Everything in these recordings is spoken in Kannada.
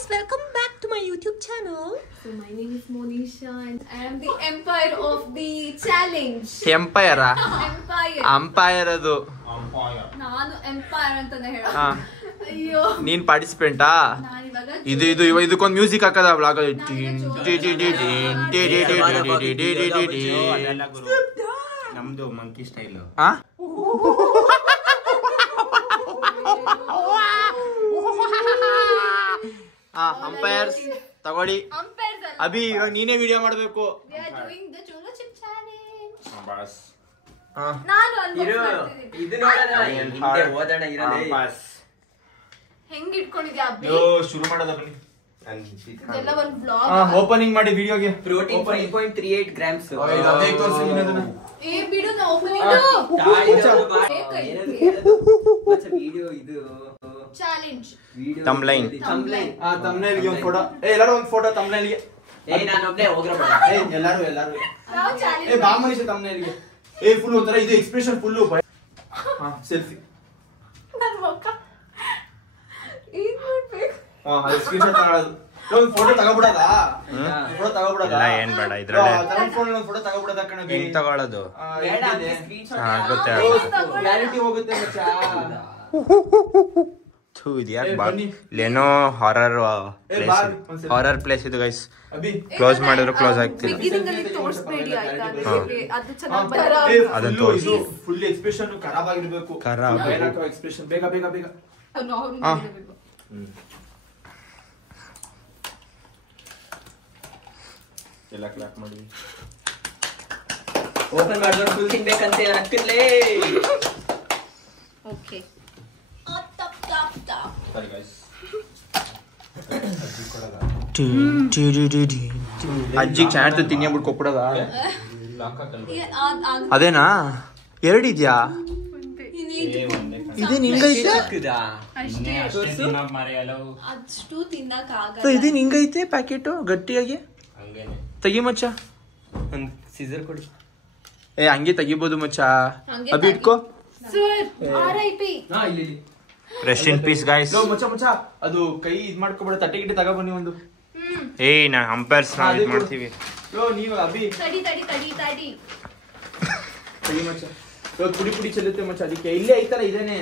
guys, welcome back to my YouTube channel. So my name is Monisha and I am the empire of the challenge. Empire Empire. Umpire ಅದು ನಾನು empire ಅಂತಾನೆ ಹೇಳ. ಅಯ್ಯೋ. ನೀನ್ ಪಾರ್ಟಿಸಿಪೆಂಟಾ? ನಾನು ಇವಾಗ ಇದಕ್ಕೊಂದು ಮ್ಯೂಸಿಕ್ ಹಾಕದ ಬ್ಲಾಗ್ ನಮ್ದು ಮಂಕಿ ಸ್ಟೈಲ್. ಅಂಪೈರ್ಸ್ ತಗೊಳ್ಳಿ. ಅಭಿ ಇವಾಗ ನೀನೇ ವಿಡಿಯೋ ಮಾಡ್ಬೇಕು. We are doing the Cholo Chip challenge. Boss ನಾನು ಅನ್ಬೋದು ಇದು ನೋಡೋಣ ಹಿಂದೆ ಓದೋಣ ಇರಲೇ. ಹೆಂಗ್ ಇಟ್ಕೊಂಡಿದ್ಯಾ ಅಬ್ಬಿ? ಶುರು ಮಾಡೋದ ಬನ್ನಿ. ಇದೆಲ್ಲ ಒಂದು ವ್ಲಾಗ್. ಓಪನಿಂಗ್ ಮಾಡಿ ವಿಡಿಯೋಗೆ. Protein 5.38 grams. ಏ ಬಿಡು ನಾ ಓಪನಿಂಗ್ ವಿಡಿಯೋ ಇದು ಚಾಲೆಂಜ್ ತಮ್ಲೈನ್ ತಮ್ಲೈನ್ಗೆ ಒಂದು ಫೋಟೋ. ಎಲ್ಲರೂ ಒಂದು ಫೋಟೋ ತಮ್ಲೈನ್ಗೆ. ನಾನು ಒಬ್ಬನೇ ಹೋಗ್ರಬೇಡ. ಎಲ್ಲರೂ ನಾವು ಚಾಲೆಂಜ್ ಬಾ ಮನುಷ್ಯ ತಮ್ಲೈನ್ಗೆ. ಫುಲ್ ಒಂಥರ ಇದು ಎಕ್ಸ್ಪ್ರೆಷನ್ ಫುಲ್ಲು. ಸೆಲ್ಫಿ. ನನ್ನ ಮುಖ ಏನ್ ಮಾಡ್ಬೇಕು? ಸ್ಕ್ರೀನ್ಶಾಟ್ ತಗೊಳ್ಳೋದು. ಒಂದು ಫೋಟೋ ತಗೋಬಿಡೋದಾ? ಫೋಟೋ ತಗೋಬಿಡೋದಾ? ಇಲ್ಲ ಏನ್ ಬೇಡ ಇದ್ರಲ್ಲಿ. ನನ್ನ ಫೋನ್ ಒಂದು ಫೋಟೋ ತಗೋಬಿಡೋದಾ ಕಣ? ಹೆಂಗ್ ತಗೊಳ್ಳೋದು? ಆಗುತ್ತೆ ಕ್ಲಾರಿಟಿ ಹೋಗುತ್ತೆ ಮಚ್ಚ. ಥೂ ಇದು ಯಾಕೆ ಇಲ್ಲೇನೋ ಹಾರರ್ ಪ್ಲೇಸ್ ಇದು ಗೈಸ್. ಕ್ಲೋಸ್ ಮಾಡಿದ್ರು ಕ್ಲೋಸ್ ಆಗ್ತಿಲ್ಲ. ತೋರಿಸ್ಬೇಡಿ ಆಯ್ತಾ? ಅದು ಚೆನ್ನಾಗಿ ಅದನ್ನ ತೋರಿಸು. ಫುಲ್ ಎಕ್ಸ್ಪ್ರೆಷನ್ ಖರಾಬ್ ಆಗಿರ್ಬೇಕು. ಎಕ್ಸ್ಪ್ರೆಷನ್ ಬೇಗ ಬೇಗ ಬೇಗ. ಎಲ್ಲ ಕ್ಲಾಪ್ ಮಾಡಿ. ಓಪನ್ ಮಾಡಿದ್ರೆ ಫುಲ್ ತಿನ್ಬೇಕಂತೆ ಅಕ್ಕಲ್ಲೇ. ಓಕೆ ಸರಿ ಗೈಸ್. ಅಜ್ಜಿಗೆ ಚೆನ್ನಾಗಿ ತಿನ್ನಿ ಬಿಟ್ಟು ಕೊಟ್ಬಿಡೋದಾ? ಅದೇನಾ? ಎರಡಿದ್ಯಾ? ಇದೇನ್ ಹಿಂಗೈತೆ? ಅಷ್ಟು ತಿನ್ನಕ್ ಇದೇನ್ ಹಿಂಗೈತೆ ಪ್ಯಾಕೆಟು ಗಟ್ಟಿಯಾಗಿ? ತೆಗಿ ಮಚ್ಚ. ಒಂದು ಸೀಸರ್ ಕೊಡಿ. ಹಂಗೆ ತೆಗಿಬೋದು ಮಚ್ಚ. ಅಭಿ ಇಟ್ಕೋ. ಆರ್ಐಪಿ. ಇಲ್ಲಿ ರೆಸ್ಟ್ ಇನ್ ಪೀಸ್ ಗೈಸ್. ಮಚ್ಚ ಮಚ್ಚ ಅದು ಕೈ ಇದ್ ಮಾಡ್ಕೊಬೇಡ. ತಟ್ಟೆ ಗಿಟ್ಟೆ ತಗೊಬನ್ನಿ ಒಂದು. ನಾ ಅಂಪೈರ್ಸ್ ನಾವು ಇದು ಮಾಡ್ತೀವಿ. ನೀವು ಅಭಿ ತಡಿ ತೆಗಿ ಮಚ್ಚ. ಪುಡಿ ಪುಡಿ ಚೆಲ್ಲುತ್ತೆ ಮಚ್ಚ. ಅದಕ್ಕೆ ಇಲ್ಲೇ ಐತಲ್ಲ ಇದೇನೆ.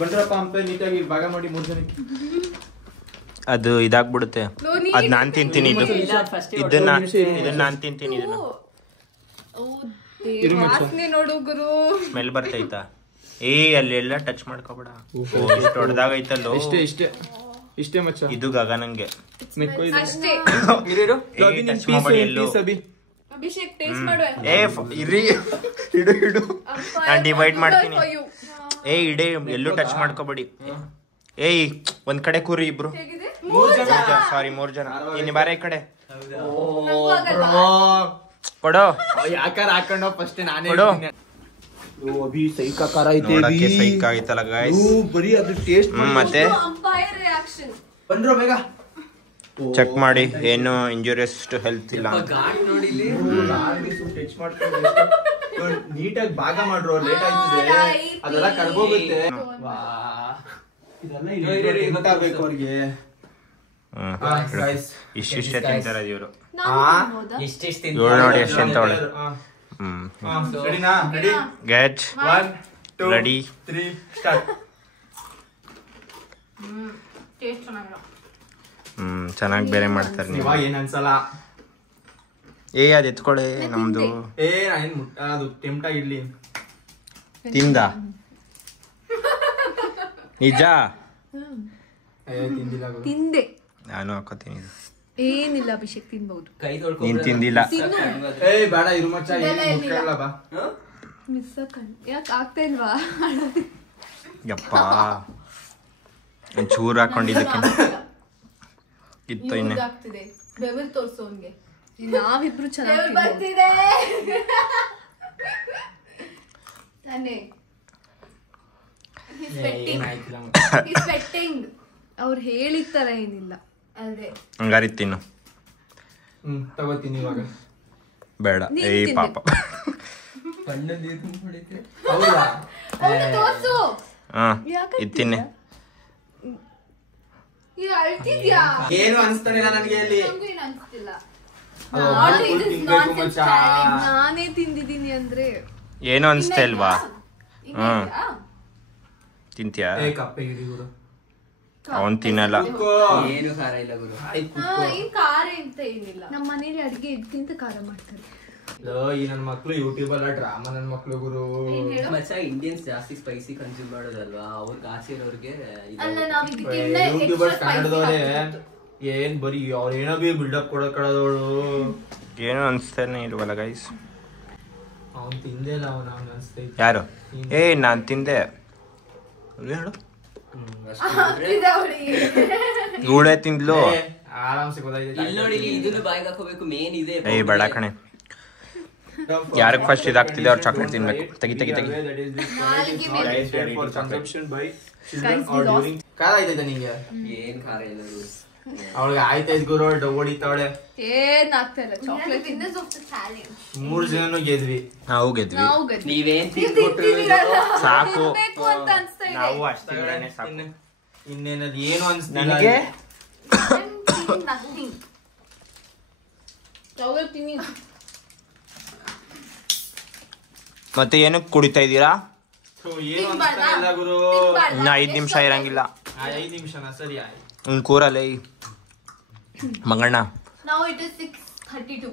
ಬಂದ್ರಪ್ಪ ಅಂಪೈರ್ ನೀಟಾಗಿ ಭಾಗ ಮಾಡಿ 3 ಜನಕ್ಕೆ. ಅದು ಇದಾಗ್ಬಿಡುತ್ತೆ. ಅದ್ ನಾನ್ ತಿಂತೀನಿ. ಇದನ್ನ ನಾನ್ ತಿಂತೀನಿ. ಇದನ್ನ ನೋಡು ಗುರು. ಸ್ಮೆಲ್ ಬರ್ತೈತಾ? ಅಲ್ಲೆಲ್ಲ ಟಚ್ ಮಾಡ್ಕೋಬೇಡ. ಇಷ್ಟು ದೊಡ್ಡದಾಗೈತಲ್ಲೋ. ಇಷ್ಟೇ ಮಚ್ಚ. ಇದು ಗಗನಂಗೆ ಅಷ್ಟೇ. ಟಚ್ ಮಾಡಬೇಡಿ ಎಲ್ಲೋ. ಅಭಿಷೇಕ್ ಟೇಸ್ಟ್ ಮಾಡು. ಇರಿ ಇಡು ನಾನ್ ಡಿವೈಡ್ ಮಾಡ್ತೀನಿ. ಇಡೇ ಎಲ್ಲೂ ಟಚ್ ಮಾಡ್ಕೋಬೇಡಿ. ಒಂದ್ ಕಡೆ ಕೂರಿ ಇಬ್ರು. ಸಾರಿ 3 ಜನ. ಇನ್ನು ಬಾರ ಈ ಕಡೆ ಕೊಡೋ. ಯಾಕಾರ ಹಾಕೊಂಡ ಫಸ್ಟ್ ನಾನೇ ಕೊಡು. ಅಭಿ ಸೈಕಾಕಾರ ಐತೆ. ನೋಡಕ್ಕೆ ಸೈಕ್ ಆಗಿತ್ತಲ್ಲ ಗೈಸ್. ಬರೀ ಅದು ಟೇಸ್ಟ್ ಮತ್ತೆ ಅಂಪೈರ್ ರಿಯಾಕ್ಷನ್. ಬಂದ್ರು ಬೇಗ ಚೆಕ್ ಮಾಡಿ ಏನು ಇಂಜುರಿಯಸ್ ಟು ಹೆಲ್ತ್ ಇಲ್ಲ. ಗಾಡಿ ನೋಡಿ ಇಲ್ಲಿ ಟಚ್ ಮಾಡ್ಕೊಂಡು ನೀಟಾಗಿ ಭಾಗ ಮಾಡ್ರು. ಲೇಟ್ ಆಯ್ತದೆ. ಅದೆಲ್ಲ ಕರ್ಗೋಗುತ್ತೆ. ಇದೆಲ್ಲ ಗೊತ್ತಾಗಬೇಕು ಅವ್ರಿಗೆ. ಇಷ್ಟೇ ತಿಂತಾರೆ ಇವರು. ಎಷ್ಟೆಷ್ಟು 7 ನೋಡಿ ಎಷ್ಟು ತಿಂತಾವಳೆ. Get ready 3 start. ಟೇಸ್ಟ್ ಚೆನ್ನಾಗಿಲ್ಲ. ಚೆನ್ನಾಗಿ ಬೇರೆ ಮಾಡ್ತಾರೆ ನೀವು. ಇವಾಗ ಏನ್ ಅನ್ಸಲ್ಲ. ಅದ್ ಎತ್ಕೊಳ್ಳಿ ನಮ್ದು. ಅದು ಟೆಂಪ್ಟ ಇಡ್ಲಿ ತಿಂದ ನಿಜ. ತಿಂದೆ. ನಾನು ಹಾಕೋತೀನಿ. ಏನಿಲ್ಲ ಅಭಿಷೇಕ್ ತಿನ್ಬಹುದು. ಕೈ ತೊಳ್ಕೊ. ನೀನ್ ತಿಂದಿಲ್ಲ. ಬೇಡ ಇರು ಮಚ್ಚ. ಬಾ ಮಿಸ್ ಯಾಕೆ ಆಗ್ತಾ ಇಲ್ವಾ? ಯಪ್ಪ ಚೂರು ಹಾಕೊಂಡಿದ್ದಕ್ಕೆ ಇತ್ತು. ಇನ್ನೇ ಆಗ್ತಿದೆ. ಬೆವರು ತೋರ್ಸು ಅವ್ನಿಗೆ. ನಾವಿಬ್ರು ಚೆನ್ನಾಗಿ ಬರ್ತಿದೆ ತಾನೇ. ಅವ್ರು ಹೇಳಿದ ತರ ಏನಿಲ್ಲ. ಅದೇ ಹಂಗಾರಿ ತಿನ್ನು. ತಗೋತೀನಿ ಇವಾಗ. ಬೇಡ. ಪಾಪ ಹೌದಾ? ತೋರ್ಸು. ಇದು ತಿನ್ನೆ. ಇದು ಅಳ್ತಿದ್ಯಾ? ಏನು ಅನಿಸ್ತಾನಿಲ್ಲ ನನಗೆ ಇಲ್ಲಿ. ನಂಗೂ ಏನು ಅನ್ಸ್ತಿಲ್ಲ. ತಿನ್ಬೇಕು ಮಚ್ಚ. ನಾನೇ ತಿಂದಿದ್ದೀನಿ ಅಂದ್ರೆ ಏನು ಅನ್ಸ್ತಾ ಇಲ್ವಾ? ಇನ್ನ ತಿಂತ್ಯಾ? ಏ ಕಪ್ಪೆ ಹಿಡಿ ಗುರು. ಅವನ್ ತಿನ್ನಲ್ಲ. ಏನು ಖಾರ ಇಲ್ಲ ಗುರು. ಏನ್ ಖಾರ ಅಂತ ಏನಿಲ್ಲ. ನಮ್ಮ ಮನೇಲಿ ಅಡಿಗೆ ಇದಕ್ಕಿಂತ ಖಾರ ಮಾಡ್ತಾರೆ. ಈ ನನ್ ಮಕ್ಳು ಯೂಟ್ಯೂಬ್ ಅಲ್ಲ ಡ್ರಾಮಾ ನನ್ ಮಕ್ಳು ಗುರು. ಮಚ್ಚ ಇಂಡಿಯನ್ಸ್ ಜಾಸ್ತಿ ಸ್ಪೈಸಿ ಕನ್ಸ್ಯೂಮ್ ಮಾಡೋದಲ್ವಾ, ಅವ್ರಿಗೆ ಆಸೆ ಇರೋರಿಗೆ ಅಲ್ಲ ನಾವ್ ಇದಕ್ಕಿಂತ ಯೂಟ್ಯೂಬರ್ಸ್ extra ಕನ್ನಡದವ್ರೆ spicy ಏನ್ ಬರೀ ಅವ್ರ ಏನೋ ಬಿ ಬಿಲ್ಡಪ್ ಕೊಡೋ ಕಡದವಳು. ಏನು ಅನ್ಸ್ತಾನೆ ಇಲ್ವಲ್ಲ ಗೈಸ್. ಅವ್ನ್ ತಿಂದೇ ಇಲ್ಲ ಅವ್ನ ಅನ್ಸ್ತೈತಿ. ಯಾರು? ಏ ನಾನ್ ತಿಂದೆ. ಹೇಳು. ಹಾಕ್ತಿದ್ದೆ ಅವ್ಳಿಗೆ. ಇವಳೇ ತಿಂದ್ಲು. ಆರಾಮ್ಸೆ ಗೊತ್ತಾಯ್ತು. ಇಲ್ಲಿ ನೋಡಿ, ಇದನ್ನು ಬಾಯಿಗೆ ಹಾಕೋಬೇಕು, ಮೇನ್ ಇದೆ. ಏಯ್ ಬೇಡ ಕಣೆ. ಯಾರಿಗೆ ಫಸ್ಟ್ ಇದಾಗ್ತಿದೆ ಅವ್ರು ಚಾಕ್ಲೇಟ್ ತಿನ್ಬೇಕು. ತೆಗಿ ತೆಗಿ ತೆಗಿ. ಖಾರ ಆಯ್ತೈತೆ ನಿಂಗೆ? ಏನ್ ಖಾರ ಇಲ್ಲ ಗುರು. ಅವಳಿಗೆ ಆಯ್ತಾಯ್ತು ಗುರು. ಹೊಡಿತಾವಳೆ. ಏನ್ ಆಗ್ತಾ ಇಲ್ಲ. Chocolate winners of the challenge. 3 ಜನನು ಗೆದ್ವಿ. ನಾವು ಗೆದ್ವಿ. ನಾವು ಗದ್ದೆ ನೀವೇನ್ ತಿನ್ಕೊಟ್ರು ಸಾಕು. ಬೇಕು ಅಂತ ಅನ್ಸ್ತಾ ಇದೆ. ನಾವು ಅಷ್ಟೇ ಸಾಕು. ಇನ್ನೇನಲ್ಲಿ ಏನು ಅನ್ಸ್ತಿಲ್ಲ ನನಗೆ I'm feeling nothing. chocolate ತಿನ್ನಿ. ಮತ್ತೆ ಏನಕ್ಕೆ ಕುಡಿತಾ ಇದ್ದೀರಾ? ಏನು ಅನ್ಸ್ತಾ ಇಲ್ಲ ಗುರು. ಇನ್ನ 5 ನಿಮಿಷ ಇರಂಗಿಲ್ಲ. 5 ನಿಮಿಷನಾ? ಸರಿ ಆಯ್ತು. ಕೂರಲ್ಲ ಈ ಮಂಗಣ್ಣ. Now it is 6:32.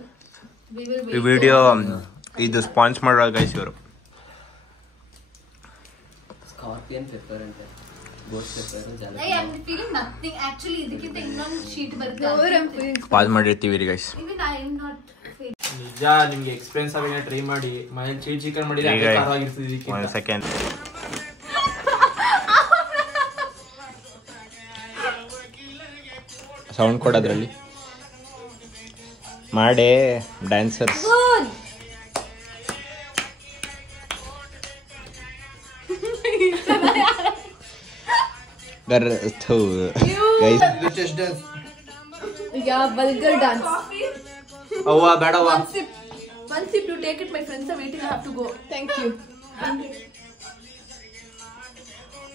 We will ಈ wait. ವಿಡಿಯೋ ಇದು ಸ್ಪಾನ್ಸ್ ಮಾಡೋ ಗೈಸ್ ಇವರು. ಸ್ಕಾರ್ಪಿಯನ್ ಪೆಪ್ಪರ್ ಅಂತ, ghost pepper. I am feeling nothing. Actually ಇದಕ್ಕಿಂತ ಇನ್ನೊಂದು ಶೀಟ್ ಬರುತ್ತೆ. ಪಾಸ್ ಮಾಡಿರ್ತೀವಿ ರೀ guys. Even I am not feeling. ನಿಜ ನಿಮ್ಗೆ ಎಕ್ಸ್ಪೀರಿಯನ್ಸ್ ಆಗಿ ಟ್ರೈ ಮಾಡಿ. ಮನೇಲಿ ಚೀಟ್ ಚಿಕನ್ ಮಾಡಿ ಈಗ ಖಾರವಾಗಿರ್ತದೆ. ಒಂದು ಸೆಕೆಂಡ್. ಸೌಂಡ್ ಕೊಡೋದ್ರಲ್ಲಿ ಮಾಡೇ ಡ್ಯಾನ್ಸರ್ಸ್. Yeah, vulgar dance. ಅವ್ವ ಬೇಡವ್ವ. One sip, you take it. My friends are waiting. I have to go. Thank you.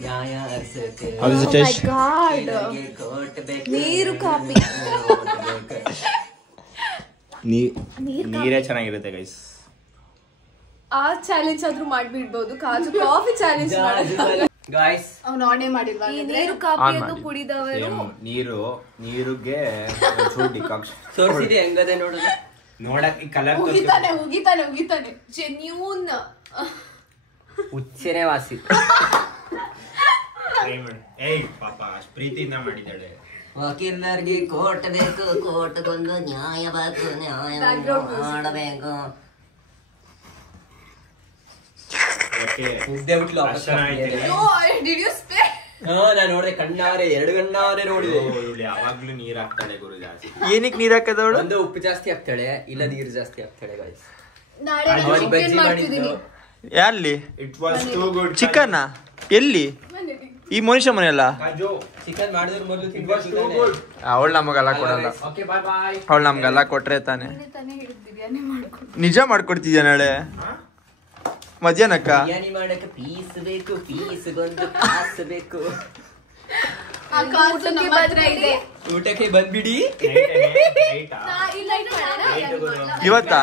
ನ್ಯಾಯ ಅರ್ಸಕ್ಕೆ How is the taste? God. ಕೈಲಾಗೆ ಕೋಟ್ ಬೇಕು. ನೀರು ಕಾಪಿ. ನೀರೇ ಚೆನ್ನಾಗಿರುತ್ತೆ ಗೈಸ್. ಆ ಚಾಲೆಂಜ್ ಆದ್ರೂ ಮಾಡ್ಬಿಡ್ಬೋದು. ಕಾಜು ಕಾಫಿ ಚಾಲೆಂಜ್ ಗಾಯ್ಸ್, ಅವ್ನು ಆರ್ಡೇ ಮಾಡಿಲ್ವಾ? ಈ ನೀರು ಕಾಫಿಯನ್ನು ಕುಡಿದವರು ನೀರಿಗೆ ತೋರಿಸಿದೆ ಹೆಂಗದೆ ನೋಡೋದು. ನೋಡಕ್ ಕಲರ್ ಉಗಿತಾನೆ ಜೆನ್ಯೂನ್. ಹುಚ್ಚೆನೆ ವಾಸಿ. ಏಯ್ ಪಾಪ ಅಷ್ಟು ಪ್ರೀತಿಯಿಂದ ಮಾಡಿದ್ದಾಳೆ. ವಕೀಲರಿಗೆ ಕೋರ್ಟ್ ಬೇಕು, ಕೋರ್ಟ್ಗೊಂದು ನ್ಯಾಯ ಬೇಕು, ನ್ಯಾಯ ಮಾಡಬೇಕು. ಮುದ್ದೆ ಬಿಟ್ಲು ನಾನು ನೋಡಿದೆ, ಕಣ್ಣಾರೆ 2 ಗಣ್ಣಾರೆ ನೋಡಿದೆ. ಯಾವಾಗ್ಲೂ ನೀರ್ ಹಾಕ್ತಾಳೆ ಗುರು ಜಾಸ್ತಿ. ಏನಕ್ಕೆ ನೀರ್ ಹಾಕದವಳು? ಒಂದು ಉಪ್ಪು ಜಾಸ್ತಿ ಹಾಕ್ತಾಳೆ, ಇಲ್ಲ ನೀರು ಜಾಸ್ತಿ ಹಾಕ್ತಾಳೆ ಗಾಯ್ಸ್. ನಾಳೆ ಚಿಕನ್ ಮಾಡ್ತಿದ್ದೀನಿ. ಎಲ್ಲಿ? It was too good. Chicken ಎಲ್ಲಿ? ಈ ಮನುಷ್ಯ ಮನೆಯಲ್ಲ. ಚಿಕನ್ ಮಾಡಿದ್ರ ಮೊದಲು ಅವಳು ನಮಗೆಲ್ಲ ಕೊಡಲ್ಲ. Okay bye bye. ಅವಳು ನಮ್ಗೆಲ್ಲ ಕೊಟ್ರೆ ತಾನೆ. ತಾನೇ ಹೇಳಿದ್ ಬಿರಿಯಾನಿ ಮಾಡ್ಕೊಂಡು ನಿಜ ಮಾಡ್ಕೊಡ್ತಿದ್ಯಾ ನಾಳೆ ಮಧ್ಯಾಹ್ನಕ್ಕ? ಬಿರಿಯಾನಿ ಮಾಡಕ್ಕೆ ಪೀಸ್ ಬೇಕು, ಪೀಸ್ಗೊಂದು ಕಾಸ್ ಬೇಕು. ಆ ಕಾಸು ನಮ್ಮ ಹತ್ರ ಇದೆ. ಊಟಕ್ಕೆ ಬಂದ್ಬಿಡಿ. ಇವತ್ತಾ?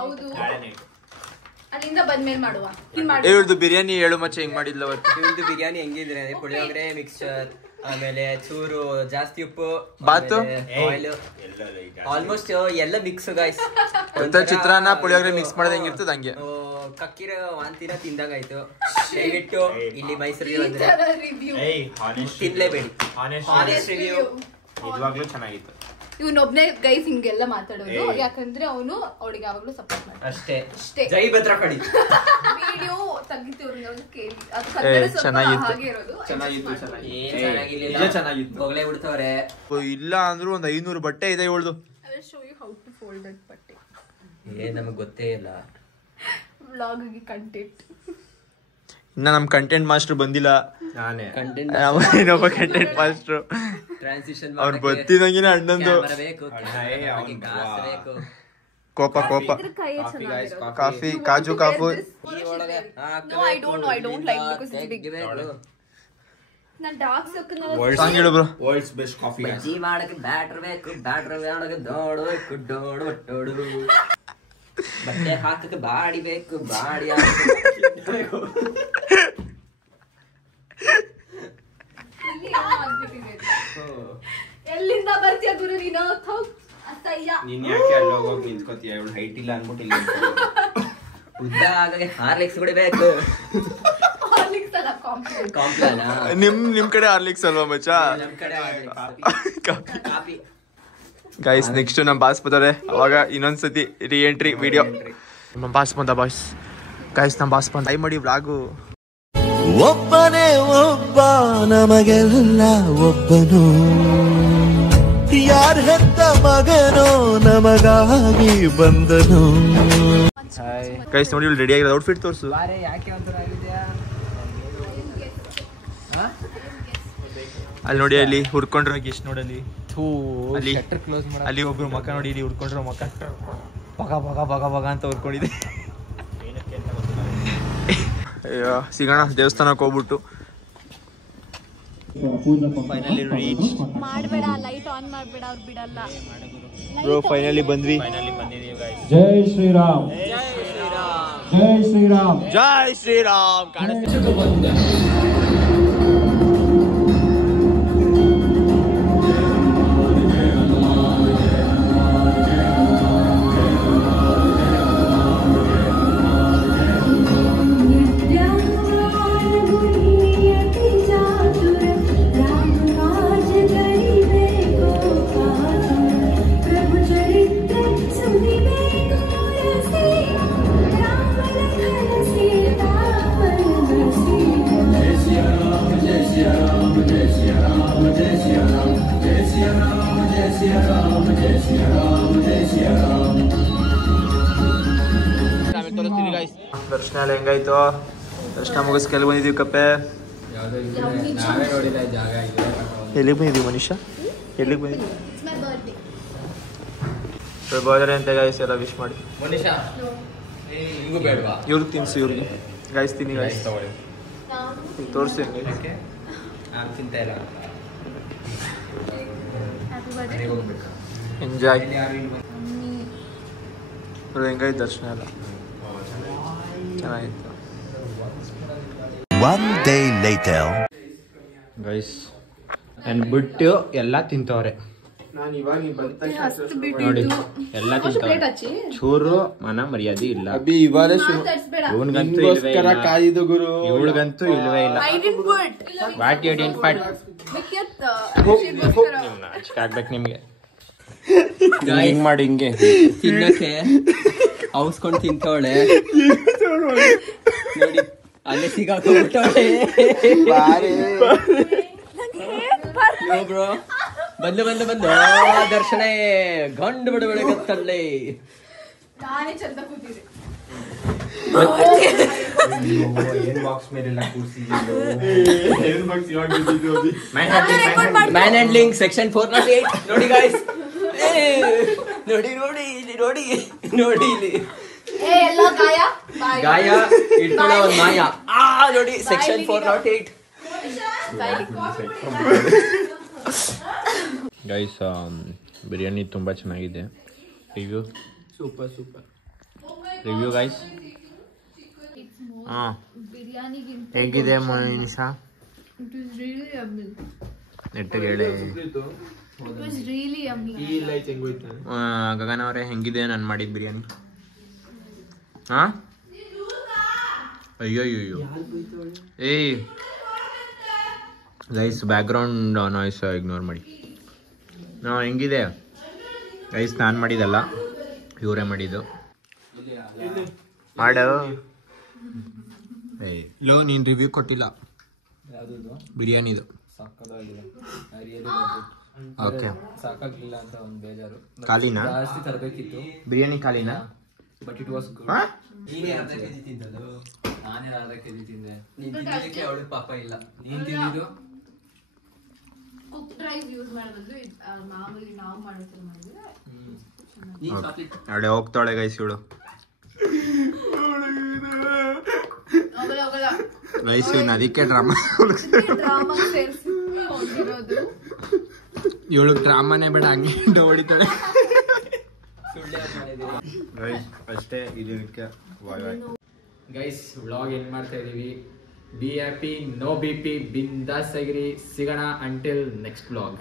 ಹೌದು, ಅಲ್ಲಿಂದ ಬಂದ್ಮೇಲೆ ಮಾಡುವ. ಇವ್ರದ್ದು ಬಿರಿಯಾನಿ ಹೇಳು ಮಚ್ಚ ಹೆಂಗ್ ಮಾಡಿದ್ಲ ಅವತ್ತು? ಇವ್ರದ್ದು ಬಿರಿಯಾನಿ ಹೆಂಗಿದ್ರೆ ಪುಳಿಯೋಗರೆ ಮಿಕ್ಸ್ಚರ್, ಆಮೇಲೆ ಚೂರು ಜಾಸ್ತಿ ಉಪ್ಪು, ಬಾತು, ಆಯಿಲ್, ಆಲ್ಮೋಸ್ಟ್ ಎಲ್ಲ mix guys. Chitranna puliyogare mix ಮಾಡೋದು ಹೆಂಗಿರ್ತದ ಹಂಗೆ. ಕಕ್ಕಿರ ವಾಂತಿನ ತಿಂದಾಗಾಯ್ತು. ದಯವಿಟ್ಟು ಇಲ್ಲಿ ಮೈಸೂರಿಗೆ ಬಂದ್ರೆ ತಿನ್ಲೇಬೇಡಿ. Honest review. ನಿಜವಾಗ್ಲೂ ಚೆನ್ನಾಗಿತ್ತು. ಇವನೊಬ್ನೇ ಗೈಸ್ ಹಿಂಗೆಲ್ಲ ಮಾತಾಡೋದು, ಯಾಕಂದ್ರೆ ಅವನು ಅವಳಿಗೆ ಯಾವಾಗ್ಲೂ ಸಪೋರ್ಟ್ ಮಾಡ್ತಾನೆ ಅಷ್ಟೇ. ಜೈ ಭದ್ರಾ ಕಡಿ ವಿಡಿಯೋ ತೆಗಿತೀವ್ರು ಕೇಳಿ. ಅದು ಕನ್ನಡ ಸ್ವಲ್ಪ ಹಾಗೆ ಇರೋದು. ಚೆನ್ನಾಗಿತ್ತು. ಚೆನ್ನಾಗಿತ್ತು. ಬೊಗಳೆ ಬಿಡ್ತವ್ರೆ. ಇಲ್ಲ ಅಂದ್ರೂ ಒಂದ್ 500 ಬಟ್ಟೆ ಇದೆ ಇವಳ್ದು. I will show you how to fold that ಬಟ್ಟೆ. ನಮಗ್ ಗೊತ್ತೇ ಇಲ್ಲ. ವ್ಲಾಗ್ ಗೆ ಕಂಟೆಂಟ್. ಇನ್ನ ನಮ್ ಕಂಟೆಂಟ್ ಮಾಸ್ಟರ್ ಬಂದಿಲ್ಲ. ನಾನೇ ಇನ್ನೊಬ್ಬ ಕಂಟೆಂಟ್ ಮಾಸ್ಟರ್. ಟ್ರಾನ್ಸಿಷನ್ ಅವ್ರು ಬರ್ತಿದಂಗಿನ ಅಣ್ಣಂದು ಕೋಪ. ಕಾಫಿ, ಕಾಜು ಕಾಫು. No, I don't like because it's big. ನಾನು ಡಾರ್ಕ್ ಸಾಂಗ್ ಹೇಳು ಬ್ರೋ. World's best coffee. ಬಜ್ಜಿ ಮಾಡಕ್ಕೆ ಬ್ಯಾಟ್ರ್ ಬೇಕು, ಬ್ಯಾಟ್ರ್ ಮಾಡಕ್ಕೆ ದೋಡಬೇಕು, ಡೋಡು ಬಟ್ಟೆ ಹಾಕಕ್ಕೆ ಬಾಡಿ ಬೇಕು, ಬಾಡಿ ಎಲ್ಲಿಂದ ಬರ್ತೀಯ ಗುರು ನೀನು? ಅಸಹ್ಯ. ನೀನ್ ಯಾಕೆ ಅಲ್ಲಿ ಹೋಗೋಗಿ ನಿಂತ್ಕೋತೀಯ? ಇವಳು ಹೈಟ್ ಇಲ್ಲ ಅನ್ಬಿಟ್ಟು ಇಲ್ಲಿ ಉದ್ದ ಆಗಾಗೆ ಹಾರ್ಲಿಕ್ಸ್ ಕುಡಿಬೇಕು. ಕಾಂಪ್ಲಾನ ನಿಮ್ ಕಡೆ ಹಾರ್ಲಿಕ್ಸ್ ಅಲ್ವಾ ಮಚ್ಚಾ? ನಮ್ ಕಡೆ ಕಾಪಿ. ಗೈಸ್ ನೆಕ್ಸ್ಟ್ ನಮ್ಮ ಬಾಸ್ ಬರ್ತಾರೆ, ಅವಾಗ ಇನ್ನೊಂದ್ಸತಿ ರೀ ಎಂಟ್ರಿ ವಿಡಿಯೋ. ನಮ್ಮ ಬಾಸ್ ಬಂದ ಬಾಯ್ಸ್. ಗೈಸ್ ನಮ್ಮ ಬಾಸ್ ಬಂದ. ಮಾಡಿ ವ್ಲಾಗು. ಒಬ್ಬನೇ ಒಬ್ಬ ನಮಗೆಲ್ಲ ಒಬ್ಬನು, ಯಾರ ಹೆತ್ತ ಮಗನೋ ನಮಗಾಗಿ ಬಂದನು. ಗೈಸ್ ನೋಡಿ ರೆಡಿ ಆಗಿರೋ ಔಟ್ಫಿಟ್ ತೋರ್ಸು. ಯಾಕೆ ಒಂಥರ ಆಗಿದ್ಯಾ? ಅಲ್ಲಿ ನೋಡಿ, ಅಲ್ಲಿ ಹುಡ್ಕೊಂಡ್ರ ಗಿಸ್ಟ್ ನೋಡಲ್ಲಿ. ಅಲ್ಲಿ ಒಬ್ರು ಮಕ್ಕ ನೋಡಿ, ಇಲ್ಲಿ ಹುಡ್ಕೊಂಡ್ರ ಮಕ್ಕ ಬಗ ಬಗ ಬಗ ಬಗ ಅಂತ ಹುಡ್ಕೊಂಡಿದೆ. ಅಯ್ಯೋ ಸಿಗೋಣ ದೇವಸ್ಥಾನಕ್ಕೆ ಹೋಗ್ಬಿಟ್ಟು. ಫೈನಲಿ ಮಾಡಬೇಡ, ಲೈಟ್ ಆನ್ ಮಾಡಬೇಡ, ಅವ್ರು ಬಿಡಲ್ಲ. ಬ್ರೋ ಫೈನಲಿ ಬಂದ್ವಿ. ಜೈ ಶ್ರೀರಾಮ್, ಜೈ ಶ್ರೀರಾಮ್, ಜೈ ಶ್ರೀರಾಮ್. ದರ್ಶನ ಎಲ್ಲ ಹೆಂಗಾಯ್ತು? ದರ್ಶನ ಮುಗಿಸ್ಕೆಲ್ಲ ಬಂದಿದೀವಿ ಕಪ್ಪೆ. ಎಲ್ಲಿಗೆ ಬಂದಿದ್ದೀವಿ ಮನುಷ್ಯ? ಎಲ್ಲಿಗೆ ಬಂದಿದ್ದೀವಿ? ಬರ್ತಾರೆ ಅಂತ ಗಾಯ್ಸ್ ಎಲ್ಲ ವಿಶ್ ಮಾಡಿ. ಇವ್ರಿಗೆ ತಿನ್ಸಿ, ಇವ್ರಿಗೆ ಗಾಯ್ಸ್ ತಿನ್ನಿ ಗಾಯ್ಸ್. ತೋರಿಸಿ ಹೆಂಗೆ ಎಂಜಾಯ್. ಹೆಂಗಾಯ್ತು ದರ್ಶನ ಎಲ್ಲ? ಚೆನ್ನಾಗಿತ್ತು. One day later. ಗೈಸ್ ನಾನು ಬಿಟ್ಟು ಎಲ್ಲ ತಿಂತವ್ರೆ ನೋಡಿ, ಎಲ್ಲ ತಿಂತವ್ರೆ. ಚೂರು ಮನ ಮರ್ಯಾದೆ ಇಲ್ಲ. ಇವನ್ಗಂತೂ ಕಾಯ್ದು ಗುರು, ಇವಳಿಗಂತೂ ಇಲ್ವೇ ಇಲ್ಲ. ವಾಟ್ ಯು ಡಿಡ್ ಪಟ್ ಆಗ್ಬೇಕು ನಿಮ್ಗೆ. ಹಿಂಗ್ ಮಾಡಿ ಹಿಂಗೆ ತಿನ್ನಕ್ಕೆ ಔಸ್ಕೊಂಡು ತಿಂತವಳೆ ನೋಡಿ, ಅಲ್ಲೇ ಸಿಗಾಕೊಂಡ್ಬಿಟ್ಟವಳೆ. ಬ್ರೋ ಬಂದು ಬಂದು ಬಂದು ದರ್ಶನ ಗಂಡು ಬಿಡಬೇಡ ಕತ್ತಳ್ಳಿ. ನಾನೇ ಚಂದ ಕೂತಿದ್ದೆ. ಮ್ಯಾನ್ ಹ್ಯಾಂಡ್ಲಿಂಗ್ ಸೆಕ್ಷನ್ 408 ನೋಡಿ ಗಾಯ್ಸ್. ನೋಡಿ ನೋಡಿ ಇಲ್ಲಿ ನೋಡಿ ನೋಡಿ ಇಲ್ಲಿ ಗಾಯ ಇಟ್ಕೊಳ್ಳೋ ಒಂದು ಮಾಯ. ನೋಡಿ ಸೆಕ್ಷನ್ 408. ಗೈಸ್ ಬಿರಿಯಾನಿ ತುಂಬ ಚೆನ್ನಾಗಿದೆ. Review super super review guys. ಹಾಂ ಹೇಗಿದೆ ಮನೀಷಾ? ನೆಟ್ಟಿಗೆ ಹೇಳಿ. ಗಗನ ಅವರೇ ಹೆಂಗಿದೆ ನಾನು ಮಾಡಿದ ಬಿರಿಯಾನಿ? ಹಾಂ ಅಯ್ಯೋ ಅಯ್ಯೋ ಏಯ್ ಗೈಸ್ ಬ್ಯಾಕ್ಗ್ರೌಂಡ್ ನಾಯ್ಸ್ ಇಗ್ನೋರ್ ಮಾಡಿ. ಹೆಂಗಿದೆ ಗೈಸ್? ನಾನು ಮಾಡಿದ್ದಲ್ಲ, ಇವರೇ ಮಾಡಿದ್ದು. ಮಾಡು. ಏಯ್ ಲೋ ನೀನು ರಿವ್ಯೂ ಕೊಟ್ಟಿಲ್ಲ ಬಿರಿಯಾನಿದು. ಓಕೆ ಸಾಕಾಗ್ಲಿಲ್ಲ ಅಂತ ಒಂದು ಬೇಜಾರು. ಖಾಲಿನಾ ಜಾಸ್ತಿ ತರಬೇಕಿತ್ತು ಬಿರಿಯಾನಿ? ಖಾಲಿನಾ? But it was good. ನೀನೇ ಅರ್ಧ ಕೆಜಿ ತಿಂದದ್ದು, ನಾನೇ ಅರ್ಧ ಕೆಜಿ ತಿಂದೆ. ನೀನ್ ತಿನ್ನಲಿಕ್ಕೆ ಅವಳು ಪಾಪ ಇಲ್ಲ. ನೀನ್ ತಿಂದಿದ್ದು ಕುಕ್ ರೈಸ್ ಯೂಸ್ ಮಾಡೋದು ಮಾಮೂಲಿ ನಾವು ಮಾಡೋದು ಮಾಡಿದ್ರೆ ನೀನ್ ಚಾಕ್ಲೇಟ್ ಅಡೆ ಹೋಗ್ತಾಳೆ ಗೈಸ್ ಇವಳು. ರೈಸ್ ಅದಕ್ಕೆ ಡ್ರಾಮಾ ಡ್ರಾಮಾ ಸೇರಿಸಿ ಹೋಗಿರೋದು. ಇವಳು ಡ್ರಾಮಾನೇ ಬೇಡ ಹಂಗೆ ಹೊಡಿತಾಳೆ. ಅಷ್ಟೇ ಇದಕ್ಕೆ ಗೈಸ್ ವ್ಲಾಗ್ ಏನ್ ಮಾಡ್ತಾ ಇದೀವಿ. Be happy, no B P, ಬಿಂದಾಸ್ ಆಗಿರಿ. ಸಿಗೋಣ ಅಂಟಿಲ್ ನೆಕ್ಸ್ಟ್ ವ್ಲಾಗ್.